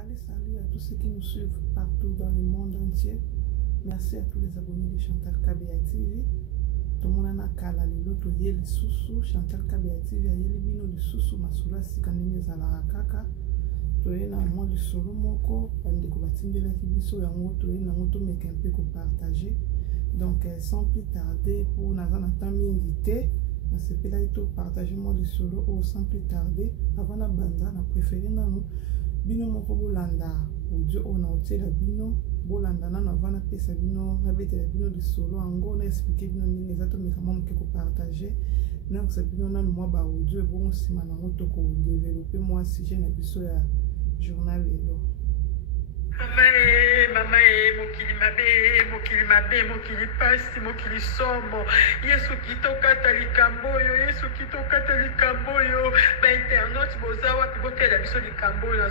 Salut, salut à tous ceux qui nous suivent partout dans le monde entier. Merci à tous les abonnés de Chantal Kabea TV. Tout le monde a kala l'autre yeli susu Chantal Kabea TV a yeli bino le susu masula sikandenge zala kaka. Toye na moi le solo moko bande ko batindela kibiso yango toye na moto meka un peu ko partager. Donc sans plus tarder pour nazana tami invité na sepela ito partager moi le solo ou sans plus tarder avant na banda na préféré nanu bino moko bolanda audio on a otela bino bolanda na vana pesa bino na betela bino de solo ango na expliquer bino ndenge zato meka mo mke ko partager na ko bino na moi ba audio bon sima na moto ko développer moi sujet na biso ya journal lelo. Mama mokili mabe mokili pasi mokili somo yesu kitokata likambo oyo ba internet boza wapi botela biso likambo oyo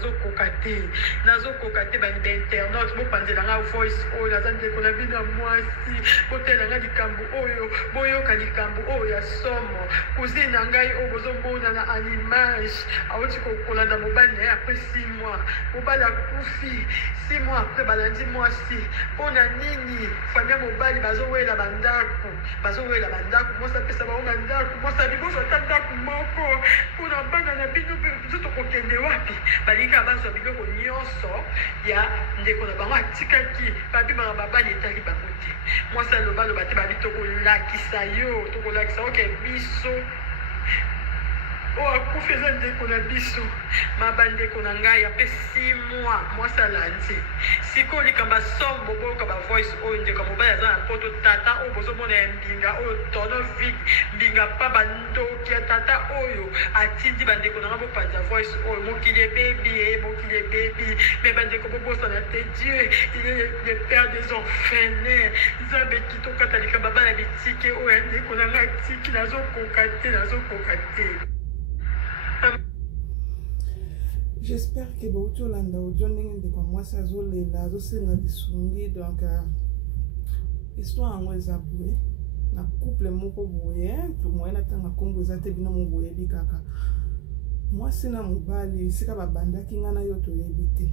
nazokoka te ba internet bopanzela nga voice oyo naza ndeko na bino mwasi botela nga likambo oyo boyoka likambo oyo ya somo cousine na ngai oyo bozomona na animage awoti kokolanda mobali na ye apres 6 mois mobali akufi 6 mois après balandi mwasi pona nini famille mobali bazowela bandako mwasa pesa baonga ndako mwasa liboso ata ndako moko pona bana na bino biso tokokende wapi balinga bazwa biloko nyonso ya ndeko na bango atikaki babimaka babali etali bango te mwasi alobaloba te babi tokolakisa oke biso akufi eza ndeko na biso mabandeko na ngai ape 6 mois mwasi alandi sikoyo likamba sombo boyoka bavoice oyo ndeko mobali aza na poto tata oyo bozomona ya mbinga oyo tono vide mbinga pa bandoki ya tata oyo atindi bandeko na nga bopanza voice oyo mokili ebebi me bandeko bobosana te dieu il est le père des orphelins nzambe kitokata likamba bana bitike oyo ya ndeko na nga tiki nazokoka te. J'espère que beaucoup de audio n'engagent pas moi ça zolela zosenga bisungi donc histoire en wezaboué na couple moko boye pour moi na tanga kombo zate bino mo boye bikaka moi sina mobali sika babanda kinga na yo to yebite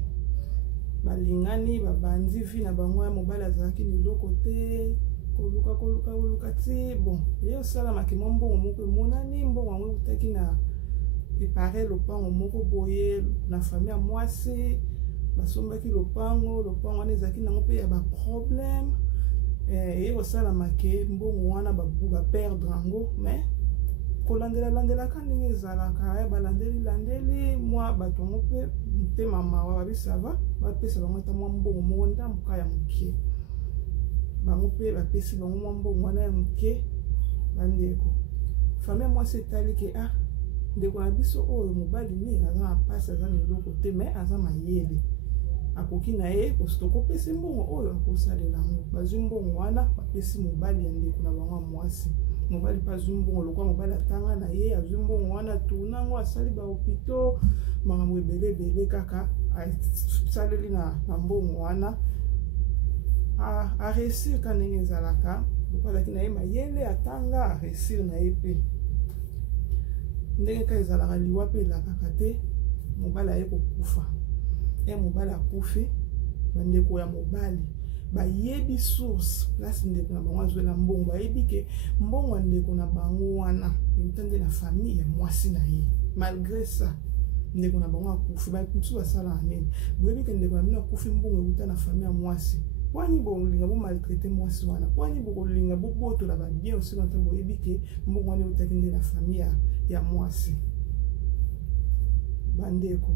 balingani babandi vi na bango ya mobali azaki ni lokote koluka ti bon yo sala makimo mbongo moko monani mbongo wango utaki na préparer lopango moko boye na famille ya mwasi basombaki lopango wana ezaki nango pe ya ba problème et osala make mbongo wana ba perdre ango mais kolandela ka ndenge ezalaka ya balandeli mwa bato yango pe motema mawa babisava bapesa bango ata mwa mbongo moko ndambuka ya moke bango pe bapesi bango mwa mbongo wana ya moke bandeko famille mwasi etali ke ndeko na biso oyo mobali ni aza na pasi aza na eloko te me aza mayele akoki na ye kositokopesi mbongo oyo akosalela yango bazwi mbongo wana bapesi mobali ya ndeko na bango ya mwasi mobali mpe azwi mbongo lokwa mobali atanga na ye azwi mbongo wana tunango asali bahopito makambo ebele kaka asaleli na mbongo wana aresir ka ndenge ezalaka lokwa azalaki na ye mayele atanga aresir na ye mpe ndenge ka ezalaka liwa mpe elakaka te mobali aye kokufa mobali akufi bandeko ya mobali bayebi source place ndeko na bango azwela mbongo bayebi ke mbongo ya ndeko na bango wana euta nde na famille ya mwasi na ye malgré ça ndeko na bango akufi bakutu basala nini boyebi ke ndeko na bino akufi mbongo euta na famille ya mwasi wani bolinga bo maltraiter mwasi wana wani bolinga bo botola ba bien aussi dans boyebi ke mbongo wana eutaki nde na famille ya mwasi bandeko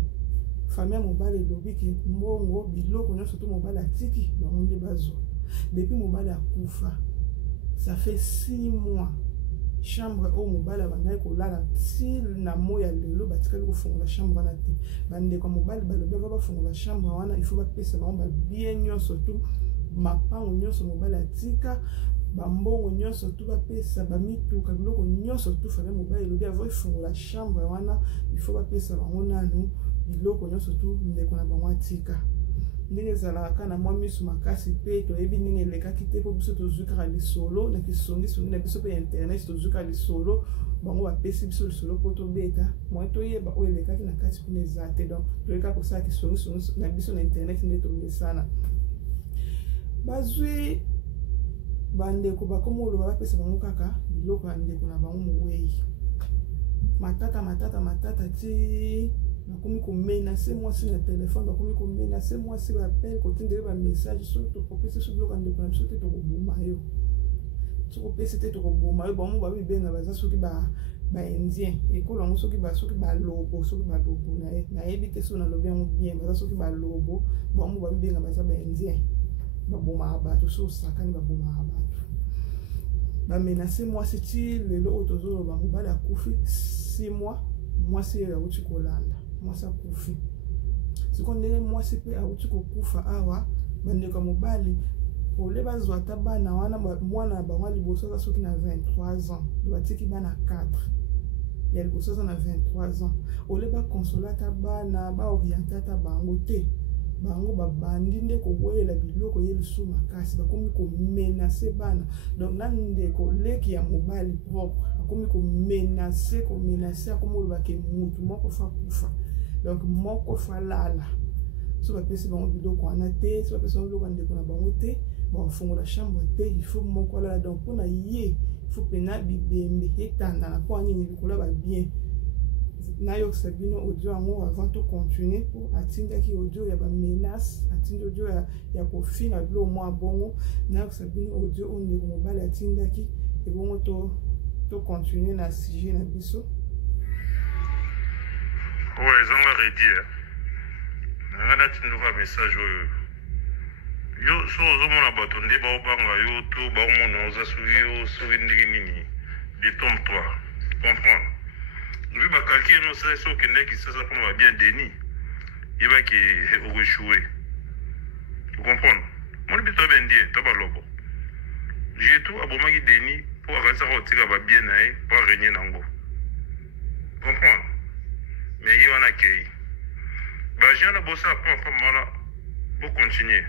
famille ya mobali elobi ke mbongo biloko nyonso to mobali atiki bango nde bazwa depuis mobali akufa ça fait 6 mois chambre oyo mobali abandaki kolala ti na moi ya lelo batikali kofungola chambre wana te bandeko ya mobali balobi ava bafungola chambre wana il faut bapesa bango babie nyonso tu mapango nyonso mobali atika bambongo nyonso tu bapesa bamituka biloko nyonso tu famille mobali elobi ava ifungola chambre wana il faut bapesa bango nanu biloko nyonso tu ndeko na bango atika ndenge ezalaka na mwa miso makasi mpe toyebi ndenge elekaki te mpo biso tozwikaka lisolo na kisongisongi na biso mpe internet tozwikaka lisolo bango bapesi biso lisolo mpo tobeta mwa toyeba oyo elekaki na kati kuna eza te donc toyeka kosala kisongisongi na biso na internet nde tomesana bazwi bandeko bakoma oloba bapesa bango kaka biloko ya ndeko na bango mowei matata ti nakomi komenase mwasi na telefone bakomi komenase mwasi bapele kotindele bamessage soki tokopesi so biloko ya ndeko na biso te tokoboma yo sokopesi te tokoboma yo bango babibenga baza soki baindien ekolo yango soki balobo nayebi te so nalobi yango bien baza soki balobo bango babibenga baza baindien babomaka bato so osakani babomaka bato bamenase mwasi ti lelo oyo tozoloba mobali akufi 6 mois mwasi oyo awuti kolanda mwasi akufi siko ndenge mwasi mpe awuti kokufa awa bandeko ya mobali ole bazwa ata bana wana mwana na bango liboso aza soki na 23 ans batiki bana 4 ya liboso aza na 23 ans ole bakonsola ata bana baoriente ata bango te bango babandi nde koboyela biloko ye lisu makasi bakomi komenase bana donc nani ndeko leki ya mobali propre akomi komenase akomi olobake mutu moko fa kufa donc moko fa lala so bapesi bango biloko wana te so bapesi bango biloko ya ndeko na bango te bafungola chambre te il faut moko alala donc mpona ye il faut pena bibembe etanda na mpo anini likolo babien nayokisa bino audio yango avant to continuer po atindaki audio ya bamenace atindi audio ya kofinga bilo mwa bongo nayokisa bino audio oyo ndeko mobali atindaki ebongo to continuer na sujet na biso oyo ezanga redi nanga natinduka message oyo yo so ozomona bato nde baobanga yo to baomona oza soki ndenge nini de tome 3 comprendre lui bakalki eno sala so okendaki sasa mpona babien deni yebaki okoechoué ocomprendre moni biso abendie to balobo jetu abomaki deni mpo akanisaka kotika babien na ye mpo arenye nango comprendre mais ye wana akei bagien na bosala mpo afama wana bocontinue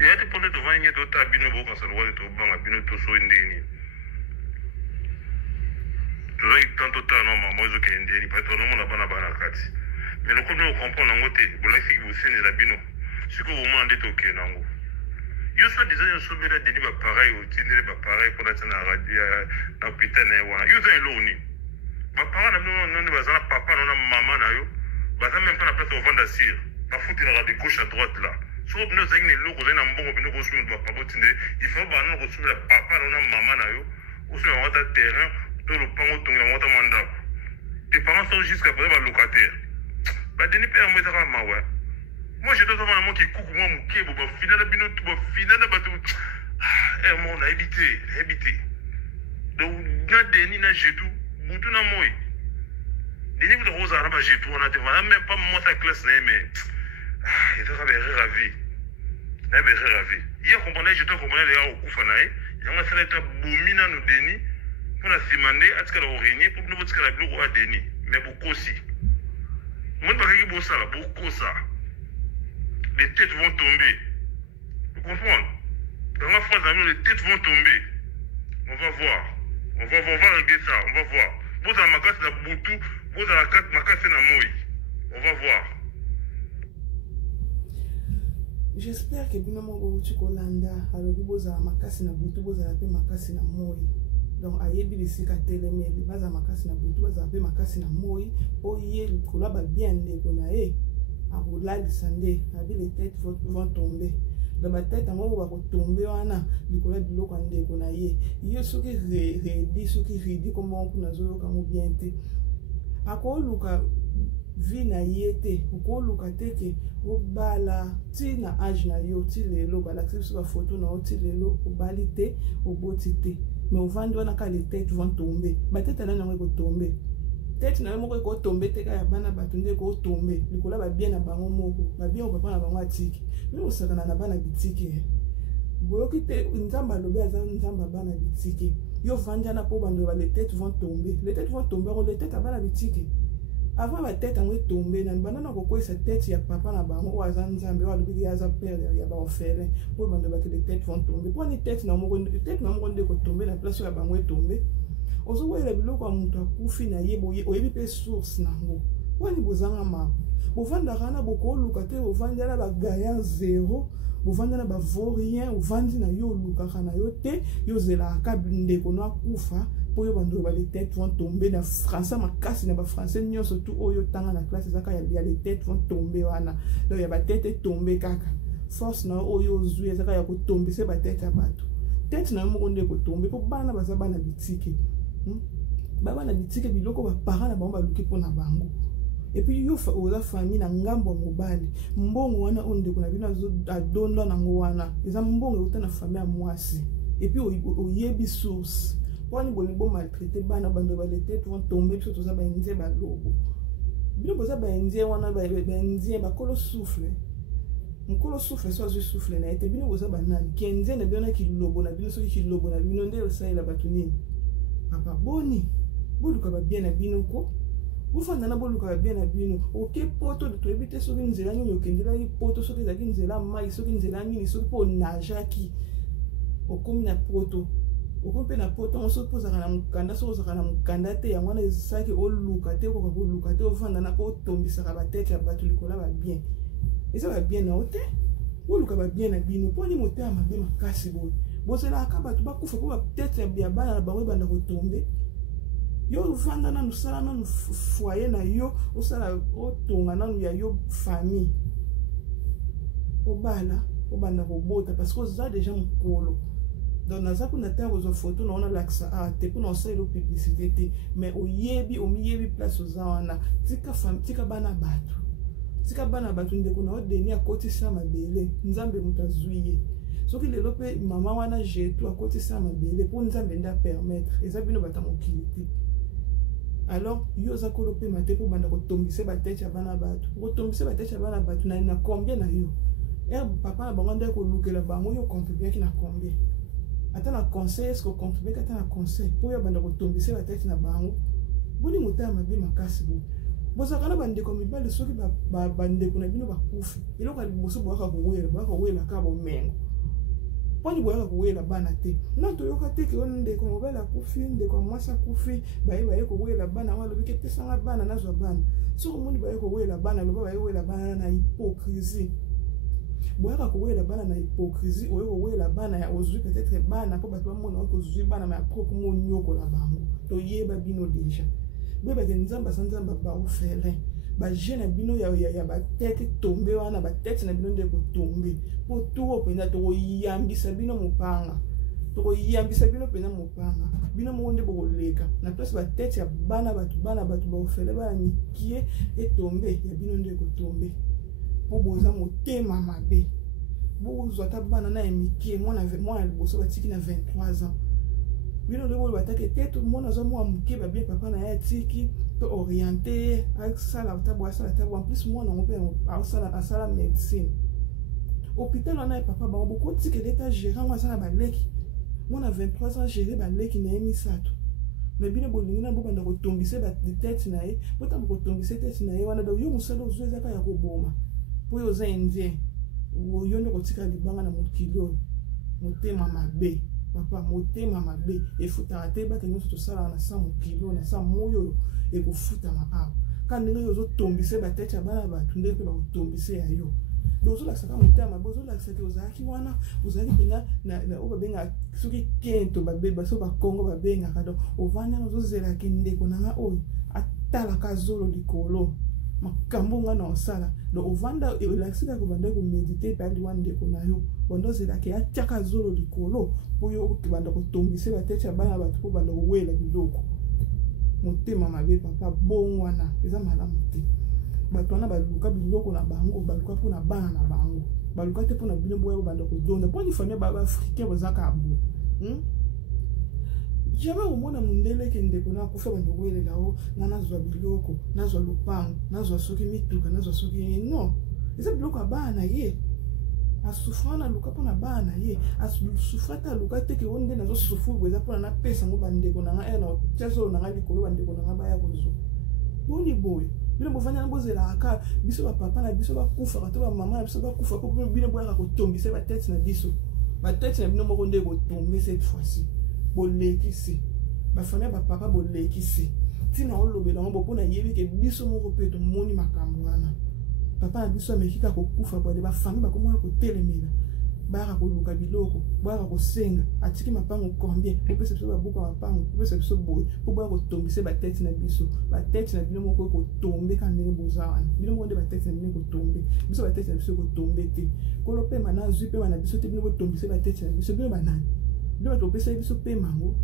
ya te mpo nde tovandi nge totala bino bokanisa lokwa te tobanga bino tosoki ndeni tozaki tanto tala na mama ezokende ndeni pati onomona bana kati mais loko bino okomprendre nango te bolakisaki bosendela bino sikoyo bomona nde tokende nango yo so deja yosobela deni bapareil otindele bapareil mpona tia na radio na hôpital na ye wana yo oza eloko nini baparent na bino nonde baza na papa no na mama na yo baza meme mpo na place ovanda sire bafutelaka de gauche à droite là soko bino ozalaki na eloko ozali na mbongo bino kosumela bapapa otindele ifo bana kosumela papa no na mama na yo osumela bango ata terrain to lopango otongela bango ata mwa ndako tes parents sont jusqu'à présent balocataire badeni mpe yango ezaka mawa moi je dois avoir mon qui coupe moi mon qui bon final bino tout bon final bato mon habité donc na deni na jetu butu na moi deni vous rose na ba jetu on a même pas moi ta classe mais il doit avoir ravi na be ravi hier comprendre je dois comprendre les gars au kufa nae yanga sala ta bomina no deni pour la simande atika la origné pour nous votre la bloc à deni mais beaucoup aussi moi pas qui bossa là beaucoup ça les têtes vont tomber. Vous comprenez? Dans la phrase d'amour, les têtes vont tomber. On va voir. On va régler ça. On va voir. Vous avez ma casse la boutou, vous avez ma casse la mouille. On va voir. J'espère que bien mon tu kolanda alors vous avez ma casse na boutou, vous avez ma casse na mouille. Donc ayebi bisika teleme baza makasi na boutou, vous avez ma casse na mouille. Oye kola ba bien ndeko na e. Akolalisa nde abi les têtes vont tomber dans ma tête yango bakotombe wana likolo ya biloko ya ndeko na ye yo soki redi koma kuna zoyoka mo bien te akoluka vi na ye te okoluka te ke obala ti na age na yo ti lelo balakisi biso bafoto na yo ti lelo obali te oboti te mais ovandi wana ka les têtes vont tomber batete nani yango ekotombe tête na moko ko tomber te ka ya bana bato nde ko tomber likola ba bien na bango moko ba bien o papa na bango atiki mais o sakana na bana bitiki boyoki te nzamba lobi aza nzamba bana bitiki yo vanja na po bando ba les têtes vont tomber on les têtes bana bitiki avant ba tête en tomber na banana ko sa tête ya papa na bango o aza nzambe o alubi ya za père ya ba orphelin pour bande ba que les têtes vont tomber pour ni tête na mo nde ko tomber na place ya bango tomber ozo wela biloko ya mutu akufi na ye boye oyebi pe source nango wani bozanga ma bovanda kana bokoluka te bovanda na bagaya zéro bovanda na bavorien ovandi na yo olukaka na yo te yo zelaka ndeko no akufa po yo bando ba les têtes vont tomber na français makasi na ba français nyo surtout oyo tanga na classe ezaka ya les têtes vont tomber wana donc ya ba tête tomber kaka force na oyo zui ezaka ya ko tomber se ba tête ya bato tête na mo ndeko tomber po bana baza bana bitike baba na bitike biloko ba parents na bango baluki po na bango et puis yo oza famille na ngambo mobali mbongo wana onde kuna bino adonda na ngwana eza mbongo uta na famille ya mwasi et puis oyebi source wani bolibo maltraité bana bando ba les têtes vont tomber parce que ça ba nzie ba lobo bino boza ba nzie wana ba nzie ba kolo souffle nkolo souffle so azu souffle na ete bino boza ba nani kenze na bino ki lobo na bino so ki lobo na bino nde osaila batunini papa boni boluka ba bien na bino ko bufanda na boluka ba bien na bino oke poto de toyebite soki nzela nini okendela ki poto soki ezaki nzela mai soki nzela nini soki po najaki okomi na poto okompe na poto oso pozaka na mukanda so ozaka na mukanda te yango na ezaki oluka te okoka koluka te ofanda na ko tombisaka ba tête ya bato likola ba bien eza ba bien na ote boluka ba bien na bino poni motema mabe makasi boye bozela aka bato bakufa po ba tête ya bana na bango banda ko tomber yo ufanda na nusala na foyer na yo osala otonga na ya yo famille obala obanda kobota parce que ça déjà mukolo donc naza kuna ta rezo photo na ona laksa te kuna osala publicité te mais omiyebi place ozawana tika bana bato ndeko na odeni akotisa mabele nzambe mutazwiye soki lelo pe mama wana jetu akotisa mabele po nzambe nda permettre eza bino bata mokili te alors yo za kolope mate po banda ko tombise ba tête ya bana bato ko tombise ba tête ya bana bato na combien na yo papa na bango ndeko lukela bango yo contribuer ki na combien ata na conseil est-ce que contribuer ata na conseil po yo banda ko tombise ba tête na bango boni motama mabe makasi bo bozaka na bandeko mibale soki bandeko na bino bakufi eloko liboso boyaka kowela ka bomengo poni boyaka kowela bana te na toyoka te ke ndeko mobali akufi ndeko mwasi akufi baye kowela bana wana lobi ke pesanga bana nazwa bana soki moni baye kowela bana loba baye kowela bana na hypocrisie boyaka kowela bana na hypocrisie oyo kowela bana ya ozwi peut-être bana po bato bamona okozwi bana ma propre monyoko la bango toyeba bino déjà beba ke nzamba sanzamba ba ofelin ba jeune bino ya ba tête tomber wana ba tête na bino ndeko tomber po tuo pena to yambisa bino mopanga to yambisa bino pena mopanga bino mo nde bokoleka na place ba tête ya bana bato ba ofelin ba mikie et tomber ya bino ndeko tomber po boza motema mabe bozwa ta bana na mikie mwana liboso batiki na 23 ans bino lebo batake tête mwana zo mwa muke ba bien papa na ya tiki to orienté avec ça la table en plus mwana ngo pe asala médecine hôpital na papa ba beaucoup tiki l'état gérant mwa sana ba leki mwana 23 ans gérer ba leki na emisato mais bino bolingi na bokanda ko tombise ba tête na ye bota ko tombise tête na ye wana do yo musalo zoeza ka ya ko boma po yo za indien yo ndo ko tika libanga na mokilo motema mabe papa motema mabe efuta ate ba kenyo to sala na sa mokilo na sa moyo e ko futa ma awa kandi ngo zo tombise ba tete ya bana ba tunde pe ba tombise ya yo dozo la saka motema bozo la saka ozaki wana ozali pena na oba benga suki kento ba beba so ba Kongo ba benga kado ovanya no zela kinde konanga o atala kazolo likolo makambo nga na osala do ovanda e laksika ko banda ko mediter pa ndi wande ko na yo bondo zela ke ataka zolo likolo boyo banda ko tombise ba tete ya bana ba ko banda ko wela biloko motema mabe papa bon wana eza malamu te bato wana baluka biloko na bango baluka pona bana na bango baluka te pona bino boyo banda ko donda poni famille ba africain bozaka abu jamais omona mundele ke ndeko na kufa bando welela o nazwa biloko nazwa lupango nazwa soki mituka nazwa soki non eza biloko abana ye asufrana luka pona bana ye asufrata luka te ke onde nazo sufu bweza pona na pesa ngo bandeko na nga na tieso na nga likolo bandeko na nga baya kozo boni boy bino bovanda na bozela aka biso ba papa na biso ba kufa to ba mama na biso ba kufa ko bino boyaka ko tombisa ba tête na biso ba tête na bino moko nde ko tomber cette fois-ci bolekisi ba famille ba papa bolekisi tina olobela ngo pona yebi ke biso moko pe to moni makambo wana papa na biso amekika ko kufa ba ba famille ba komo ko telemela bara ko luka biloko bara ko senga atiki mapango combien po pesa biso ba buka mapango po pesa biso boy po bara ko tombisa ba tête na biso ba tête na bino moko ko tomber kan ndenge bozawana bino moko nde ba tête na bino ko tomber biso ba tête na biso ko tomber te ko lo pe mana zu pe mana biso te bino ko tombisa ba tête na biso bino banani bino to pesa biso pe mango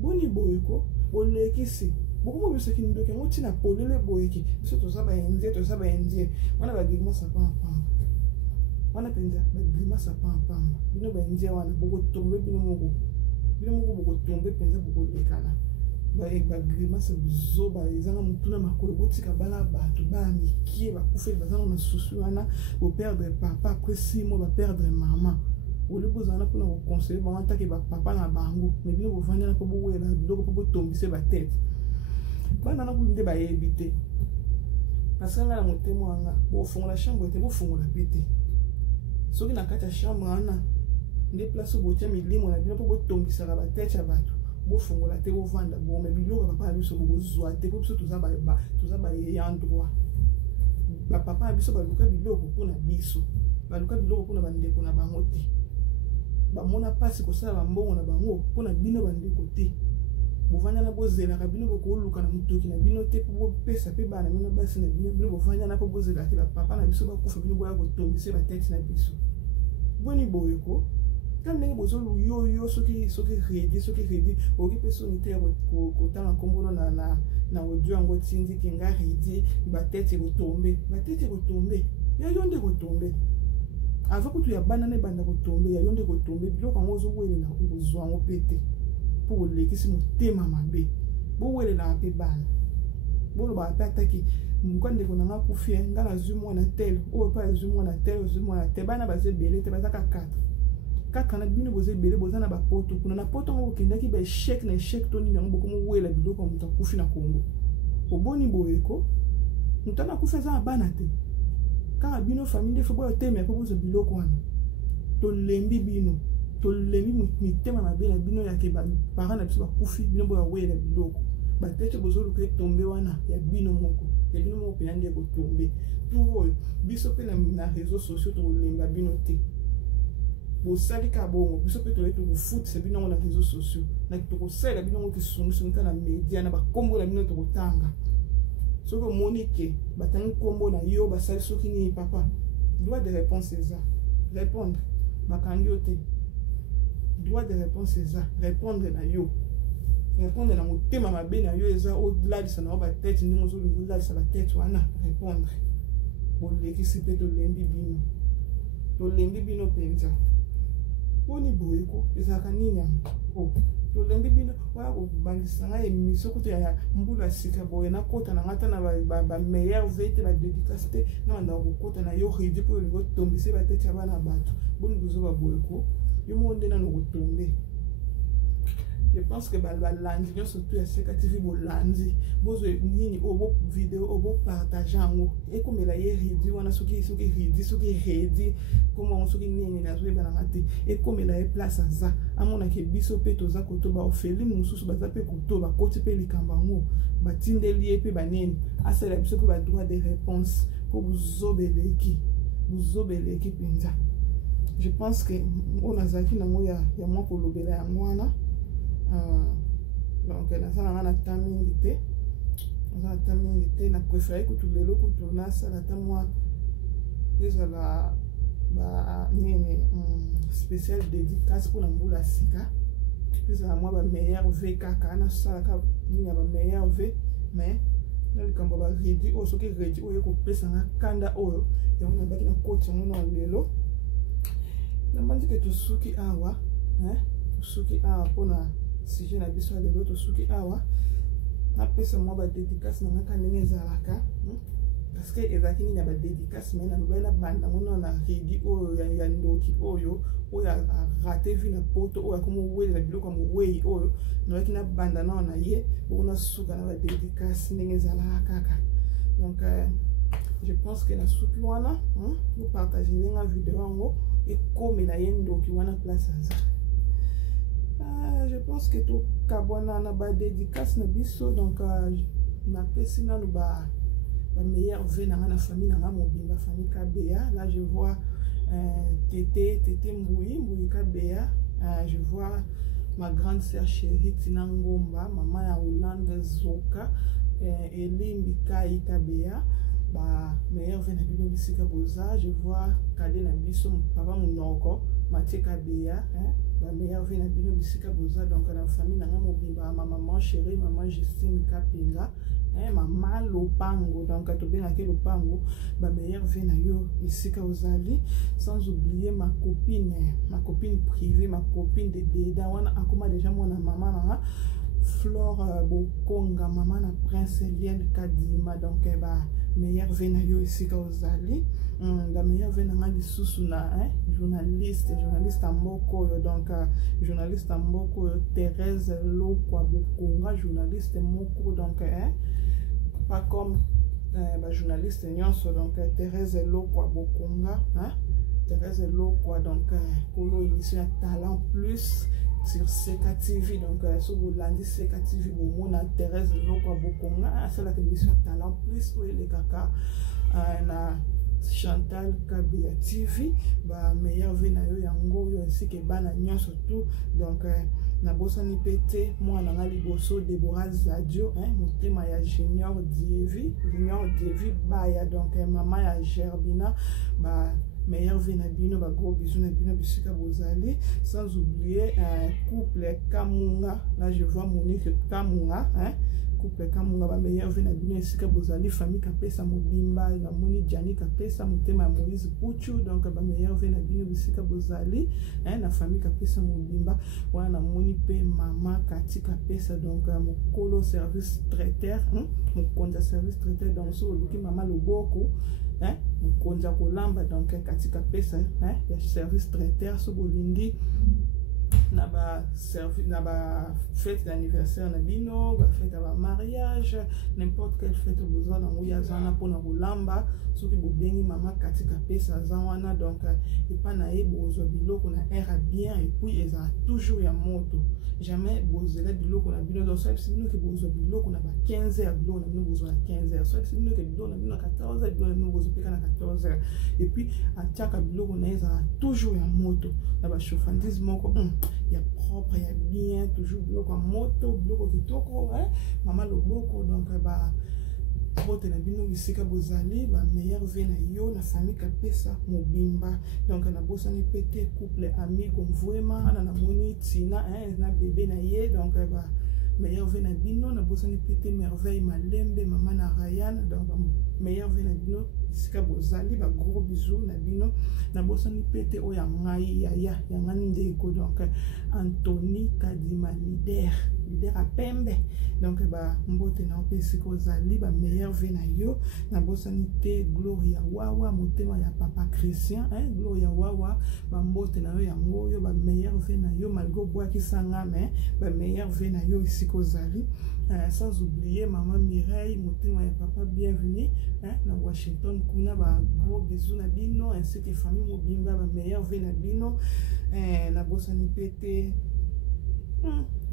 boni boyko olekisi beaucoup de ce qui nous doit qu'on tient à poler les boyki biso to saba enzie wana ba gima sapa pamba wana penza ba gima sapa pamba bino ba enzie wana boko tomber bino moko boko tomber penza boko lekana ba gima sa zo ba ezanga mutuna makolo botika bala bato ba mikie ba kufa bazanga na susu wana au perdre papa après 6 mois ba perdre maman au lieu bozana pour nous conseiller ba wanta ke ba papa na bango mais bino bo vanya na ko bo wela biloko po tombise ba tête bana na kulinde ba ebité parce que na motemo anga bo fongola chambre te bo fongola pete soki na kata chambre ana nde place bo tia milimo na bino po bo tombisa ba tête ya bato bo fongola te bo vanda bo me biloko papa na biso bo zwa te po biso toza ba ya droit ba papa na biso ba luka biloko pona biso ba luka biloko pona bandeko na bango te ba mona pasi ko sala mbongo na bango pona bino bandeko te bovanya na bozela ka bino boko luka na mutoki na bino te po pesa pe bana bino basi na bino bovanya na po bozela ke ba papa na biso ba kufa bino boya ko tombisa ba tête na biso boni boyeko quand ndenge bozolu yo soki redi oki peso ni te ko tanga kombono na audio yango tindi kinga redi ba tête ko tomber ya yonde ko tomber avant que tu ya banane banda ko tomber ya yonde ko tomber biloko ngo zo wele na ko zwa ngo pete pour lekisi motema mabe bo wele na pe bana bo ba pataki mukonde ko nanga kufie ngala zumo na tel o pa zumo na tel bana baze belé te bazaka 4 na bino boze belé bozana ba poto kuna na poto ngo kendaki ba échec na échec toni na ngo komo wele biloko muta kufi na Kongo oboni boyeko mutana kufa za bana te ka bino famille fo bo teme ko bozo biloko wana to lembi bino to lembi mitema na bena bino ya ke ba parents na biso ba kufi bino bo wele biloko ba tete bozo lu ke tomber wana ya bino moko pe yande ko tomber pour biso pe na réseaux sociaux to lemba bino te bo sali ka bongo biso pe to foot se bino na réseaux sociaux na to ko sala bino ko sungu na media na ba kombo na bino to ko tanga soko monique batang kombo na yo basali soki ni papa droit de réponse c'est ça répondre bakangi ote droit de réponse c'est ça répondre na yo répondre na motema mabe na yo eza au delà de ça na ba tête ndimo zo lingo la sa ba tête wana répondre bon lekisi pe to lembi bino penza oni boyeko eza kanini o to lembi bino wa ko bandisa nga émission ko to ya mbula sika boye na kota na ngata na ba meilleur vete ba dédicace te na nda ko kota na yo ridi po lingo tombise ba tete bana bato boni buzo ba boyeko yo monde na no ko tomber. Je pense que lundi, surtout à CKTV, lundi, vous avez une vidéo, vous partagez en haut. Et comme il a dit, on a ce qui est comment on se dit, et comme il a place à ça, à mon avis, biso petoza kotoba, au fait, nous sous bazape kotoba, côté pe likambango, batinde lié pe banen, à cela, biso pe droit de réponse pour vous obéléki pinza. Je pense que on a zaki na moya ya moi pour l'obéler à moi là. Donc na tamingi te na préféré que tout lelo ko tona sala ta moi ezala ba nene spécial dédicace pour la mbula sika ezala moi ba meilleur VK kana sala ka ni ba meilleur V mais na likambo ba redi o soki redi o yeko pesa na kanda oyo ya mona baki na koti mona lelo na mandi ke to suki awa suki awa pona si je na biso de l'autre suki awa na pesa mo ba dédicace na ngaka ndenge ezalaka parce que ezaki ni na ba dédicace mais na nouvelle banda ngono na redi oyo ya ndoki oyo a raté vi na poto oyo comme wele na biloko mo wei oyo no yaki na banda na ye ona suka na ba dédicace ndenge ezalaka kaka Donc je pense que na souki wana vous partagez la vidéo en et comme na yendo ki wana place ça. Je pense que tout kabona na ba dédicace na biso donc na pesi na ba meilleur vœu na la famille na mobimba famille Kabea. Là je vois Tété Mbouyi Kabea. Je vois ma grande sœur chérie Tina Ngomba, maman ya Hollande Zoka, Eli Mbikai Kabea. Bah meilleur vœu na bino bisika boza. Je vois Kade na biso papa Munoko Mathieu Kabea, bah meilleur vœu na bino bisika boza. Donc la famille na mobimba ma maman chérie maman Justine Kapinga. Maman Lopango, donc tu bien avec Lopango, ma meilleure vie na yo ici Kauzali, sans oublier ma copine privée, ma copine de Deda, wana akoma déjà mon maman na Flore Bokonga, maman na Prince Eliel Kadima, donc meilleure vie na yo ici Kauzali, la meilleure vie na lisusu na journaliste en Mboko, donc journaliste en Mboko Thérèse Lokwa Bokonga, journaliste Moko, donc pas comme journaliste nyonso, donc Thérèse Lokwa Bokonga, Thérèse Lokwa, donc pour l'émission Talent Plus sur CKTV, donc sur vous lundi CKTV vous na Thérèse Lokwa Bokonga, c'est la émission Talent Plus où les kaka na Chantal Kabea TV, bah meilleur vie na yo yango yo ainsi que bana nyonso tout, donc na bosani pété moi na liboso Deborah Zadio motema ya Junior Dievi baya, donc maman ya Gerbina, bah meilleur vie na bino, ba gros bisous na bino bisika bozali, sans oublier couple Kamunga. Là je vois Monique Kamunga, couple Kamunga, ba meilleur vie na bino bisika bozali, famille Kapesa Mobimba, la Moni Jani Kapesa motema Moïse Puchu, donc ba meilleur vie na bino bisika bozali, la famille Kapesa Mobimba, wana Moni pe maman Kati Kapesa, donc mon colo service traiteur, mon compte service traiteur, donc so luki maman Loboko, Konja Kolamba, donc katika pesa ya service traiteur so bolingi na ba service na ba fête d'anniversaire na bino, ba fête à mariage, n'importe quelle fête besoin na nguya zana pona kolamba soki bobengi mama katika pesa zawana, donc et pas na ebozo biloko na air bien, et puis ils ont toujours ya moto, jamais bozela biloko na bino, donc c'est bino que bozo biloko na ba 15h biloko na bino bozo na 15h, c'est bino que biloko na bino na 14h biloko na bino bozo peka na 14h, et puis atiaka biloko na ils ont toujours ya moto na ba chauffandise moko ya propre ya bien, toujours biloko ya moto biloko kitoko mama Loboko, donc ba bote na bino bisika bozali, ba meilleur vie na yo na famille Kapesa Mobimba, donc na bosani pété couple ami Gomvwema ana na moni Tina na bébé na ye, donc ba meilleur vie na bino na bosani pété merveille Malembe maman na Ryan, donc meilleur vie na bino bisika bozali, ba gros bisous na bino na bosani pété o ya ngai ya ngani ndeko, donc Anthony Kadima leader à Pembe, donc ba mbote na opesi kozali, ba meilleur vie na yo na bosanité Gloria Wawa motema ya papa Christian, Gloria Wawa ba mbote na yo yango yo, ba meilleur vie na yo malgré bois qui sanga, mais ba meilleur vie na yo ici kozali, sans oublier maman Mireille motema ya papa bienvenue na Washington kuna, ba gros bisous na bino ainsi que famille Mobimba, ba meilleur vie na bino na bosani pété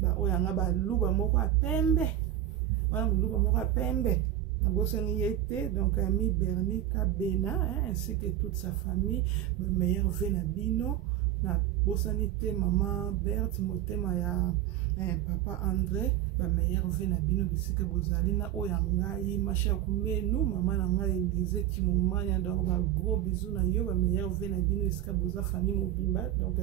ba oyanga ba luba moko a Pembe, wana luba moko a Pembe na bosani yete, donc ami Bernie Kabena ainsi que toute sa famille, ba meilleur vie na bino na bosani te maman Berthe motema ya papa André, ba meilleur vie na bino bisika bozali na oyanga yi macha kumenu maman na ngai Elise Kimumanya, donc ba gros bisous na yo, ba meilleur vie na bino bisika boza famille Mobimba, donc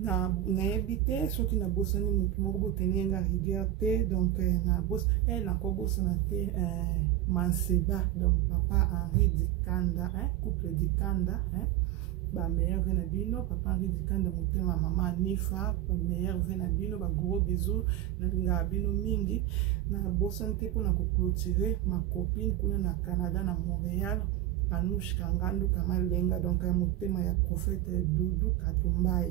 na habité ceux qui na bosani mutu moko boteni nga rigueur te, donc na boss na ko bosana te Manseba, donc papa Henri Dikanda, couple Dikanda, ba meilleur vie na bino papa Henri Dikanda motema maman Nifa, ba meilleur vie na bino, ba gros bisous na linga bino mingi na bosani te pona ko clôturer ma copine kuna na Canada na Montréal Anouche Kangandu Kamalenga, donc motema ya prophète Doudou Katumbai,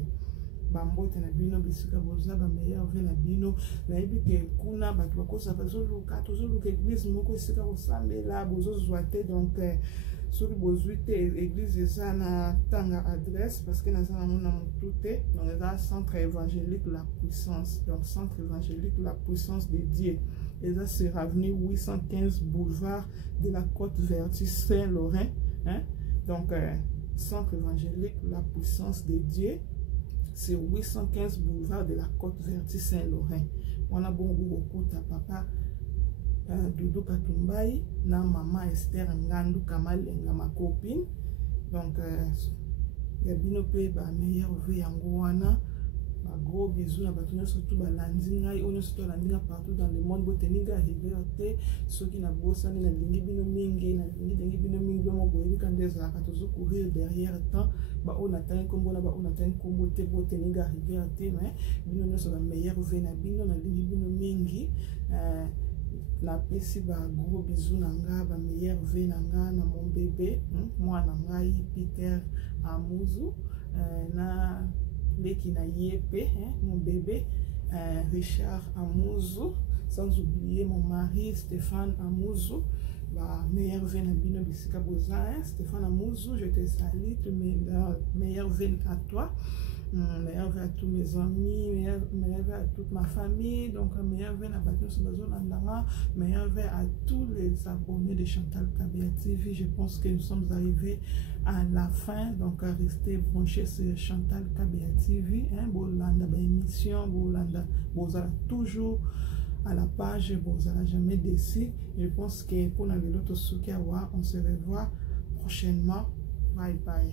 bambote na bino bisika boza ba meilleur vœu na bino nayebi ke kuna bato bakosaka tozoluka église moko esika kosambela bozozwa te donc soki bozwi te église eza na tanga adresse parce que naza nango na motu te donc eza centre évangélique la puissance, donc centre évangélique la puissance de Dieu eza sur avenue 815 boulevard de la Côte Vertu Saint-Laurent, hein? Donc centre évangélique la puissance de Dieu c'est 815 boulevard de la Côte Vertu Saint-Laurent. On a beaucoup de papa Doudou Katumbai na maman Esther Ngandu Kamalenga ma copine. Donc ya bino pe ba meilleur vœu yango wana. Ba gros bisous na bato surtout ba landinga on surtout landinga partout dans le monde boteninga liberté ceux qui na bossa na lingi bino mingi na lingi bino mingi mo boyebi kandeza ka tozo courir derrière temps ba on attend kombo na ba on attend kombo te boteninga liberté mais bino no so ba meilleur vœu na bino na lingi bino mingi na pesi ba gros bisous na nga ba meilleur vœu na nga na mon bébé moi na ngai Peter Amuzu na Leki na Yepe, mon bébé Richard Amuzu, sans oublier mon mari Stéphane Amuzu, meilleur vœu na bino bisika boza, Stéphane Amuzu, je te salue, meilleur vœu à toi, meilleur vœu à tous mes amis, meilleur vœu à toute ma famille, donc meilleur vœu na bato sobazo landanga, meilleur vœu à tous les abonnés de Chantal Kabia TV. Je pense que nous sommes arrivés à la fin, donc restez branchés sur Chantal Kabia TV, bolanda ba émission, bolanda bozala toujours à la page, bozala jamais déçu. Je pense que pour l'autre soukiawa, on se revoit prochainement. Bye bye.